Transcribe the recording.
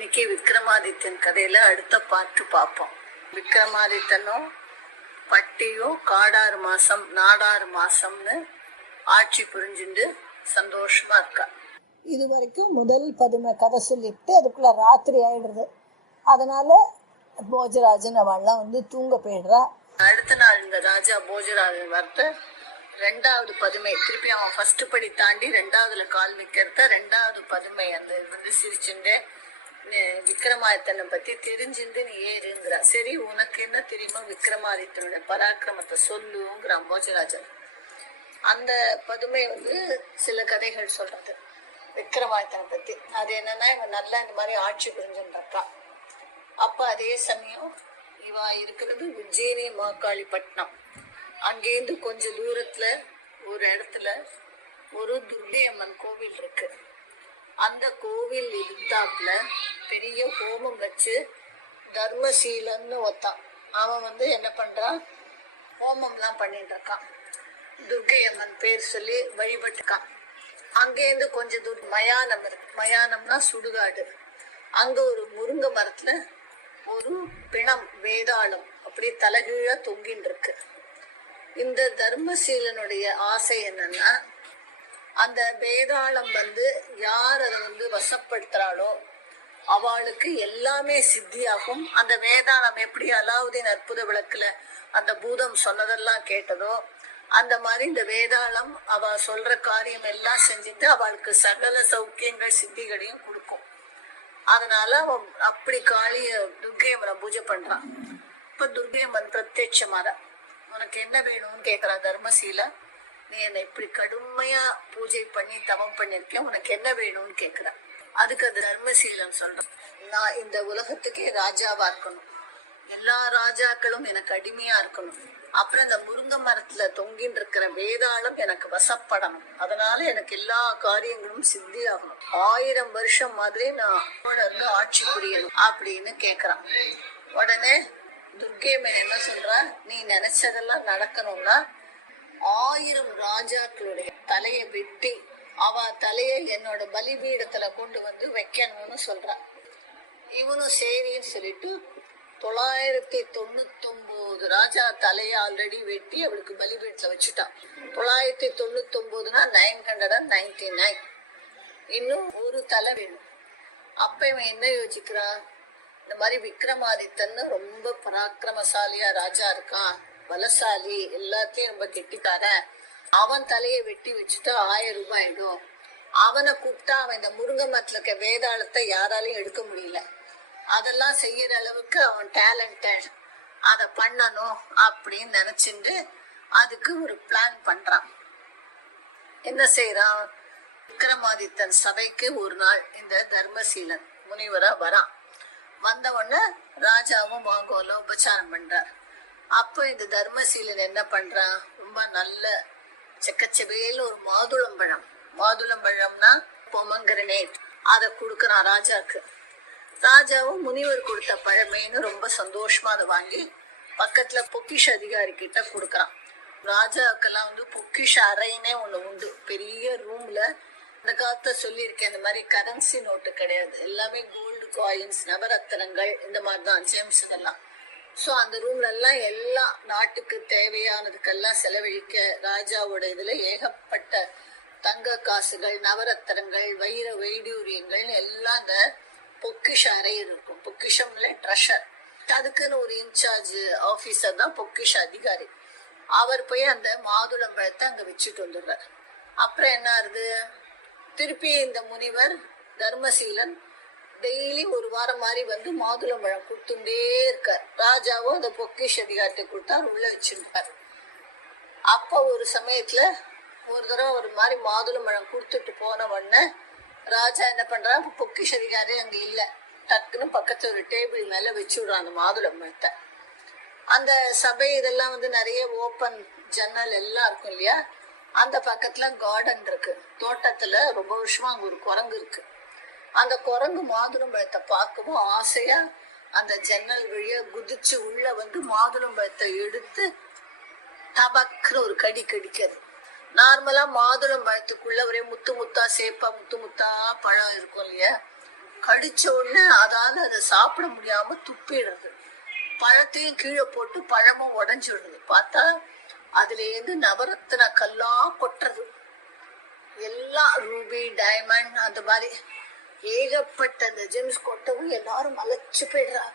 இன்னைக்கு விக்ரமாதித்யன் கதையில அடுத்த பாட்டு பார்ப்போம். விக்ரமாதித்தனும் பட்டியும் காடாறு மாசம் நாடாறு மாசம்னு ஆட்சி புரிஞ்சுட்டு சந்தோஷமா இருக்கா. இது வரைக்கும் முதல் பதுமை கதை சொல்லிட்டு அதுக்குள்ள ராத்திரி ஆயிடுறது. அதனால போஜராஜன் அவள்லாம் தூங்க போயிடுறா. அடுத்த நாள் இந்த ராஜா போஜராஜன் வரத்த ரெண்டாவது பதுமை திருப்பி அவன் ஃபர்ஸ்ட் படி தாண்டி ரெண்டாவதுல கால் வைக்கிறத ரெண்டாவது பதுமை அந்த சிரிச்சுட்டு விக்ரமாதித்தனை பத்தி தெரிஞ்சுட்டு நீ ஏறுங்கிற. சரி, உனக்கு என்ன தெரியுமா விக்ரமாதித்தனுடைய பராக்கிரமத்தை சொல்லுங்கிறான் போஜராஜன். அந்த பதுமை சில கதைகள் சொல்றது விக்ரமாதித்தனை பத்தி. அது என்னன்னா, இவன் நல்லா இந்த மாதிரி ஆட்சி புரிஞ்சுருக்கா. அப்ப அதே சமயம் இவ இருக்கிறது உஜ்ஜயினி மாகாளிப்பட்டினம். அங்கேருந்து கொஞ்சம் தூரத்துல ஒரு இடத்துல ஒரு துர்கையம்மன் கோவில் இருக்கு. அந்த கோவில் இருந்தாப்புல பெரிய ஹோமம் வச்சு தர்மசீலன்னு ஒத்தான். அவன் என்ன பண்றான், ஹோமம்லாம் பண்ணிட்டு இருக்கான். துர்கையம்மன் பேர் சொல்லி வழிபட்டுக்கான். அங்கேருந்து கொஞ்சம் தூரம் மயானம் இருக்கு. மயானம்னா சுடுகாடு. அங்க ஒரு முருங்கை மரத்துல ஒரு பிணம் வேதாளம் அப்படியே தலகீழா தொங்கின்னு இருக்கு. இந்த தர்மசீலனுடைய ஆசை என்னன்னா, அந்த வேதாளம் யார் அதை வசப்படுத்துறாளோ அவளுக்கு எல்லாமே சித்தியாகும். அந்த வேதாளம் எப்படி அலாவுதீன் அற்புத விளக்குல அந்த பூதம் சொன்னதெல்லாம் கேட்டதோ அந்த மாதிரி இந்த வேதாளம் அவ சொல்ற காரியம் எல்லாம் செஞ்சுட்டு அவளுக்கு சகல சௌக்கியங்கள் சித்திகளையும் கொடுக்கும். அதனால அவன் அப்படி காளிய துர்கையம்மனை பூஜை பண்றான். இப்ப துர்கையம்மன் பிரத்யட்சமாற உனக்கு என்ன வேணும்னு கேக்குறான் தர்மசீல. நீ என்னை இப்படி கடுமையா பூஜை பண்ணி தவம் பண்ணிருக்கேன், உனக்கு என்ன வேணும்னு கேக்குற. அதுக்கு அது தர்மசீலன் சொல்றான், நான் இந்த உலகத்துக்கே ராஜாவா இருக்கணும், எல்லா ராஜாக்களும் எனக்கு அடிமையா இருக்கணும், அப்புறம் இந்த முருங்கை மரத்துல தொங்கின்னு இருக்கிற வேதாளம் எனக்கு வசப்படணும், அதனால எனக்கு எல்லா காரியங்களும் சித்தி ஆகணும், 1000 வருஷம் மாதிரி நான் ஆட்சி புரியணும் அப்படின்னு கேக்குறான். உடனே துர்கையம்மன் என்ன சொல்றா, நீ நினைச்சதெல்லாம் நடக்கணும்னா 1000 ராஜாக்களுடைய தலையை வெட்டி அவ தலையை என்னோட பலிபீடத்துல கொண்டு வைக்கணும்னு சொல்றான். இவனும் சரின்னு சொல்லிட்டு 999 ராஜா தலையை ஆல்ரெடி வெட்டி அவளுக்கு பலிபீடத்துல வச்சுட்டான். 999னா 999. இன்னும் ஒரு தலை வேணும். அப்ப இவன் என்ன யோசிக்கிறான், இந்த மாதிரி விக்ரமாதித்தன்னு ரொம்ப பராக்கிரமசாலியா ராஜா இருக்கான், பலசாலி, எல்லாத்தையும் ரொம்ப கெட்டிக்காரன். அவன் தலையை வெட்டி வச்சுட்டா 1000 ரூபாய் ஆயிடும். அவனை கூப்பிட்டா அவன் இந்த முருங்கை மரத்துல இருக்க வேதாளத்தை யாராலையும் எடுக்க முடியல. அதெல்லாம் செய்யற அளவுக்கு அவன் டேலண்டட், அதை பண்ணணும் அப்படின்னு நினைச்சுட்டு அதுக்கு ஒரு பிளான் பண்றான். என்ன செய்யறான், விக்ரமாதித்தன் சபைக்கு ஒரு நாள் இந்த தர்மசீலன் முனிவரா வரான். வந்த உடனே ராஜாவும் வாங்கோல உபச்சாரம் பண்றார். அப்போ இந்த தர்மசீலன் என்ன பண்றான், ரொம்ப நல்ல செக்கச்சபையில ஒரு மாதுளம்பழம், மாதுளம்பழம்னா பொமங்கிரனேட், அதை கொடுக்கறான் ராஜாக்கு. ராஜாவும் முனிவர் கொடுத்த பழமேன்னு ரொம்ப சந்தோஷமா அதை வாங்கி பக்கத்துல பொக்கிஷ அதிகாரி கிட்ட கொடுக்கறான். ராஜாக்கெல்லாம் பொக்கிஷ அறைன்னே ஒண்ணு உண்டு, பெரிய ரூம்ல. இந்த காலத்தை சொல்லியிருக்கேன், இந்த மாதிரி கரன்சி நோட்டு கிடையாது, எல்லாமே கோல்டு காயின்ஸ், நவரத்தினங்கள், இந்த மாதிரிதான் ஜெம்ஸ் எல்லாம். சோ அந்த ரூம்ல எல்லாம் எல்லா நாட்டுக்கு தேவையானதுக்கெல்லாம் செலவழிக்க ராஜாவோட இதுல ஏகப்பட்ட தங்க காசுகள், நவரத்தினங்கள், வைர வைடூரியங்கள் எல்லாம் அந்த பொக்கிஷ அறை இருக்கும். பொக்கிஷம்ல ட்ரெஷர். அதுக்குன்னு ஒரு இன்சார்ஜ் ஆபீசர் தான் பொக்கிஷ அதிகாரி. அவர் போய் அந்த மாதுளம்பழத்தை அங்க வச்சுட்டு வந்துடுறார். அப்புறம் என்ன ஆகுது, திருப்பி இந்த முனிவர் தர்மசீலன் டெய்லி ஒரு வாரம் மாதிரி மாதுளம்பழம் கொடுத்துட்டே இருக்கார். ராஜாவும் அந்த பொக்கிஷ அதிகாரத்தை கொடுத்தா உள்ள வச்சிருப்பார். அப்ப ஒரு சமயத்துல ஒரு தடவை ஒரு மாதிரி மாதுளம்பழம் கொடுத்துட்டு போன உடனே ராஜா என்ன பண்றான், பொக்கிஷ அதிகாரி அங்க இல்ல, டக்குன்னு பக்கத்துல ஒரு டேபிள் மேல வச்சு விடுறான் அந்த மாதுளம்பழத்தை. அந்த சபை இதெல்லாம் நிறைய ஓப்பன் ஜன்னல் எல்லாம் இருக்கும் இல்லையா, அந்த பக்கத்துல கார்டன் இருக்கு. தோட்டத்துல ரொம்ப வருஷமா அங்க ஒரு குரங்கு இருக்கு. அந்த குரங்கு மாதுளம்பழத்தை பார்க்கவும் ஆசையா அந்த ஜன்னல் வழியா குதிச்சு உள்ள மாதுளம்பழத்தை எடுத்து டபக்குன்னு ஒரு கடி கடிக்கிறது. நார்மலா மாதுளம்பழத்துக்குள்ள ஒரே முத்து முத்தா சேப்பா முத்து முத்தா பழம் இருக்கும் இல்லையா, கடிச்ச உடனே அதாவது அதை சாப்பிட முடியாம துப்பிடுறது. பழத்தையும் கீழே போட்டு பழமும் உடைஞ்சிடுறது. பார்த்தா அதுல இருந்து நவரத்தின கல்லா கொட்டுறது. எல்லாம் ரூபி, டைமண்ட், அந்த மாதிரி ஏகப்பட்ட அந்த ஜெம்ஸ் கொட்டவும் எல்லாரும் மலைச்சு போயிடுறா.